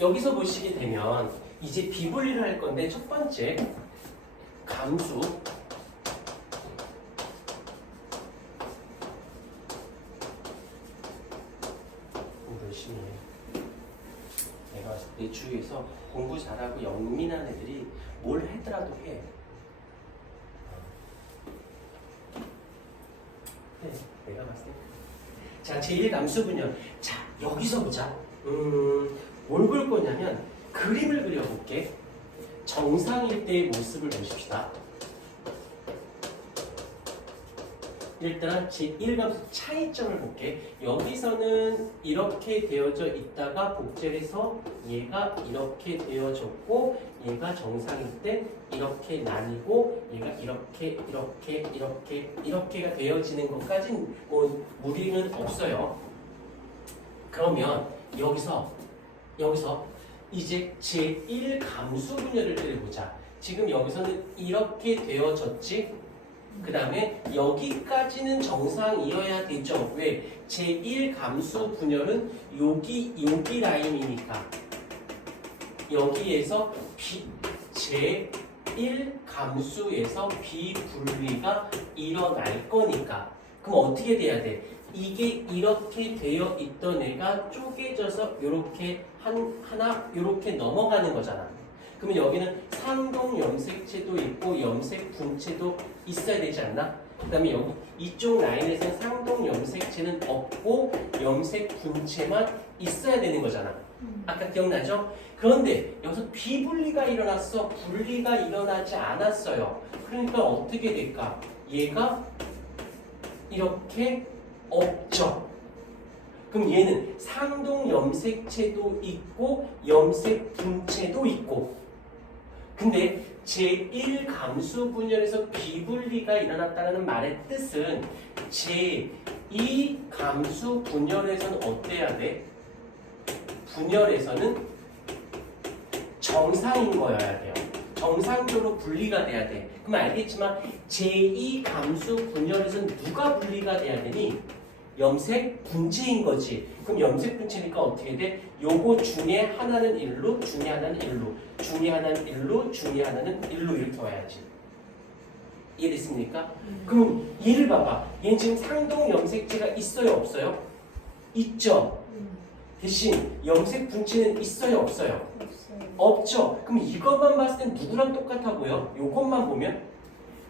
여기서 보시게 되면 이제 비분리를 할 건데 첫 번째 감수 열심히 해. 내가 때 주위에서 공부 잘하고 영민한 애들이 뭘 하더라도 해. 네, 내가 봤을 때. 자, 제1 감수 분열. 자, 여기서 보자. 음, 뭘볼 거냐면 그림을 그려볼게. 정상일 때의 모습을 보십시다. 일단 제 1감수 차이점을 볼게. 여기서는 이렇게 되어져 있다가 복제해서 얘가 이렇게 되어졌고 얘가 정상일 때 이렇게 나뉘고 얘가 이렇게 이렇게 이렇게 이렇게가 되어지는 것까진 뭐 무리는 없어요. 그러면 여기서 여기서 이제 제1 감수 분열을 때려보자. 지금 여기서는 이렇게 되어졌지. 그 다음에 여기까지는 정상이어야 되죠. 왜? 제1 감수 분열은 여기 여기 라인이니까 여기에서 비, 제1 감수에서 비분리가 일어날 거니까 그럼 어떻게 돼야 돼? 이게 이렇게 되어 있던 애가 쪼개져서 이렇게 한 하나 이렇게 넘어가는 거잖아. 그러면 여기는 상동 염색체도 있고 염색 분체도 있어야 되지 않나? 그 다음에 여기 이쪽 라인에서는 상동 염색체는 없고 염색 분체만 있어야 되는 거잖아. 아까 기억나죠? 그런데 여기서 비분리가 일어났어. 분리가 일어나지 않았어요. 그러니까 어떻게 될까? 얘가 이렇게 없죠. 그럼 얘는 상동 염색체도 있고 염색 분체도 있고 근데 제1 감수 분열에서 비분리가 일어났다는 말의 뜻은 제2 감수 분열에서는 어때야 돼? 분열에서는 정상인 거여야 돼요. 정상적으로 분리가 돼야 돼. 그럼 알겠지만 제2 감수 분열에서는 누가 분리가 돼야 되니? 염색 분체인 거지. 그럼 염색 분체니까 어떻게 돼? 요거 중에 하나는 1로, 중에 하나는 1로, 중에 하나는 1로, 중에 하나는 1로 이렇게 와야지. 이해됐습니까? 그럼 얘를 봐봐. 얘는 지금 상동 염색체가 있어요, 없어요? 있죠. 대신 염색 분체는 있어요, 없어요? 없죠. 그럼 이것만 봤을 땐 누구랑 똑같아 보여? 요것만 보면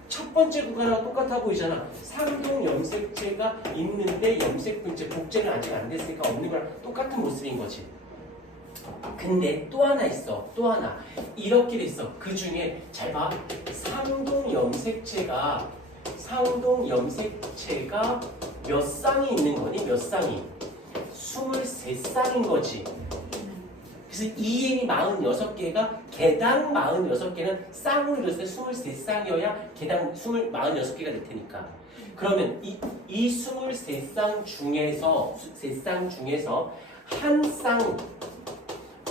첫 번째 구간이랑 똑같아 보이잖아. 상동 염색체가 있는데 염색 분체 복제는 아직 안 됐으니까 없는 거랑 똑같은 모습인 거지. 근데 또 하나 있어. 또 하나. 이렇게 돼 있어. 그 중에 잘 봐. 상동 염색체가 상동 염색체가 몇 쌍이 있는 거니? 몇 쌍이? 23쌍인 거지. 그래서 2N이 46개가 개당 46개는 쌍으로 이뤘을 때 23쌍이어야 개당 20, 46개가 될 테니까. 그러면 이, 이 23쌍 중에서, 3쌍 중에서 한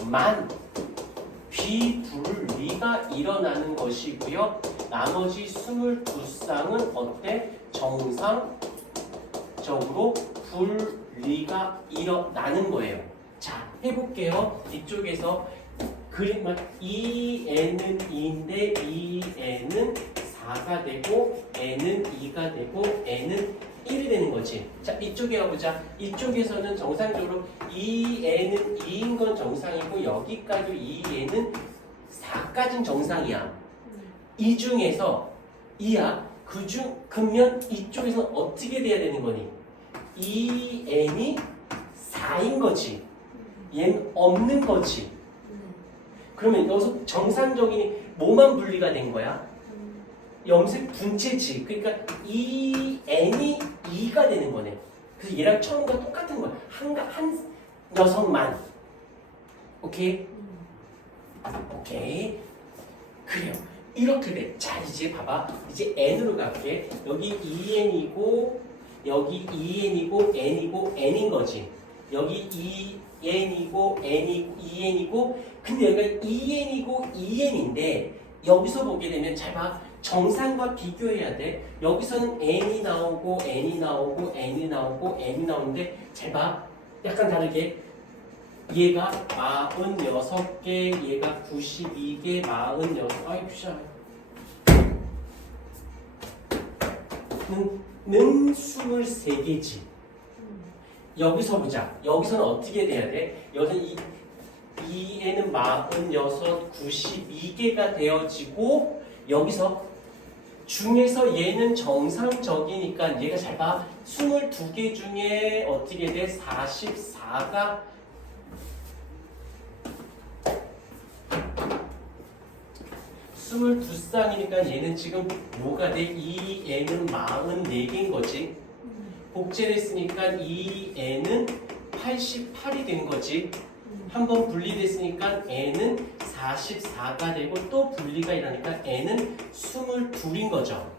쌍만 비분리가 일어나는 것이고요. 나머지 22쌍은 어때? 정상적으로 분리가 일어나는 거예요. 자, 해볼게요. 이쪽에서 그림만 2n은 2인데 2n은 4가 되고 n은 2가 되고 n은 1이 되는 거지. 자, 이쪽에 가보자. 이쪽에서는 정상적으로 2n은 2인 건 정상이고 여기까지 2n은 4까진 정상이야. 이 중에서 2야. 그중 그러면 이쪽에서는 어떻게 돼야 되는 거니? 2n이 4인 거지. 얘는 없는 거지. 그러면 여기서 정상적인 뭐만 분리가 된 거야? 염색 분체지. 그러니까 이 n이 2가 되는 거네. 그래서 얘랑 처음과 똑같은 거야. 한, 가- 한 녀석만. 오케이? 오케이. 그래요. 이렇게 돼. 자, 이제 봐봐. 이제 n으로 갈게. 여기 2n이고, 여기 2n이고, n이고, n인 거지. 여기 2n이고, n이 2n이고, 근데 여기가 2n이고, 2n인데, 여기서 보게 되면 잘 봐. 정상과 비교해야 돼. 여기서는 n이 나오고, n이 나오고, n이 나오고, n이 나오는데, 잘 봐. 약간 다르게. 얘가 46개, 얘가 92개, 46, 아이, 귀찮아. 는, 는 23개지. 여기서 보자. 여기서는 어떻게 돼야 돼? 여기서는 이, 이 애는 46, 92개가 되어지고, 여기서 중에서 얘는 정상적이니까 얘가 잘 봐. 22개 중에 어떻게 돼? 44가 22쌍이니까 얘는 지금 뭐가 돼? 이 애는 44개인 거지. 복제를 했으니까 이 애는 88이 된 거지. 한번 분리됐으니까 애는 44가 되고 또 분리가 일어나니까 애는 22인 거죠.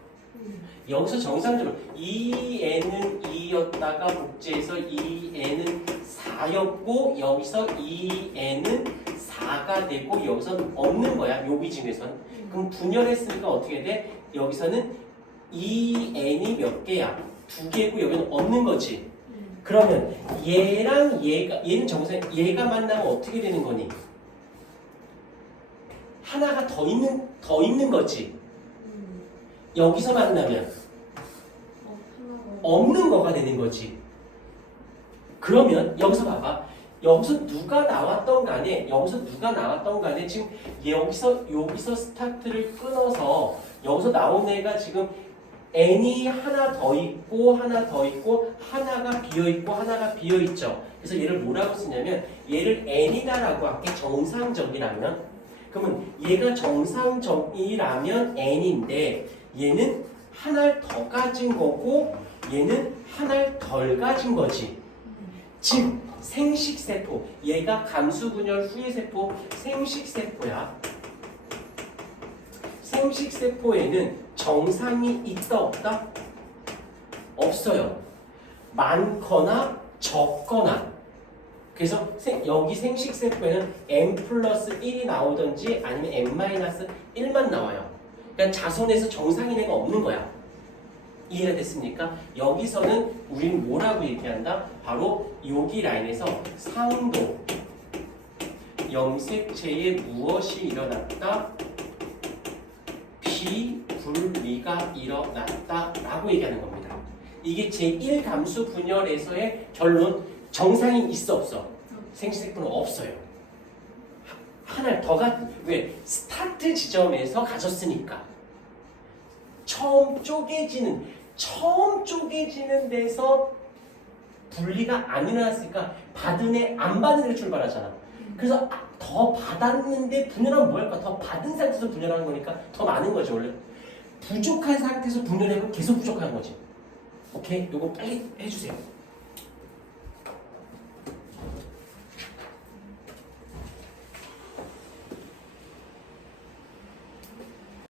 여기서 정상적으로 이 애는 2였다가 복제해서 이 애는 4였고 여기서 이 애는 4가 되고 여기서는 없는 거야 요기 중에선 그럼 분열했으니까 어떻게 돼? 여기서는 이 n이 몇 개야? 두 개고 여기는 없는 거지 그러면 얘랑 얘가 얘는 정상 얘가 만나면 어떻게 되는 거니? 하나가 더 있는 더 있는 거지 여기서 만나면 없는 거가 되는 거지. 그러면 여기서 봐봐. 여기서 누가 나왔던 간에 여기서 누가 나왔던 간에 지금 여기서 여기서 스타트를 끊어서 여기서 나온 애가 지금 n이 하나 더 있고 하나 더 있고 하나가 비어 있고 하나가 비어 있죠. 그래서 얘를 뭐라고 쓰냐면 얘를 n이다라고 할게 정상적이라면 그러면 얘가 정상적이라면 n인데 얘는 하나를 더 가진 거고 얘는 하나를 덜 가진 거지. 즉 생식세포 얘가 감수분열 후의 세포 생식세포야. 생식세포에는 정상이 있다 없다? 없어요. 많거나 적거나 그래서 생- 여기 생식세포에는 m 플러스 1이 나오든지 아니면 m 마이너스 1만 나와요. 그러니까 자손에서 정상인 애가 없는 거야. 이해가 됐습니까? 여기서는 우리는 뭐라고 얘기한다? 바로 여기 라인에서 상도 염색체에 무엇이 일어났다? 비 분리가 일어났다 라고 얘기하는 겁니다. 이게 제1 감수 분열에서의 결론 정상인 있어 없어? 생식세포는 없어요. 하나 더 같은 왜 스타트 지점에서 가졌으니까 처음 쪼개지는 처음 쪼개지는 데서 분리가 안 일어났으니까 받은 애안 받은 애를 출발하잖아. 그래서 아, 더 받았는데 분열하면 뭐 할까? 더 받은 상태에서 분열하는 거니까 더 많은 거죠 원래. 부족한 상태에서 분열하면 계속 부족한 거지. 오케이? 요거 빨리 해주세요.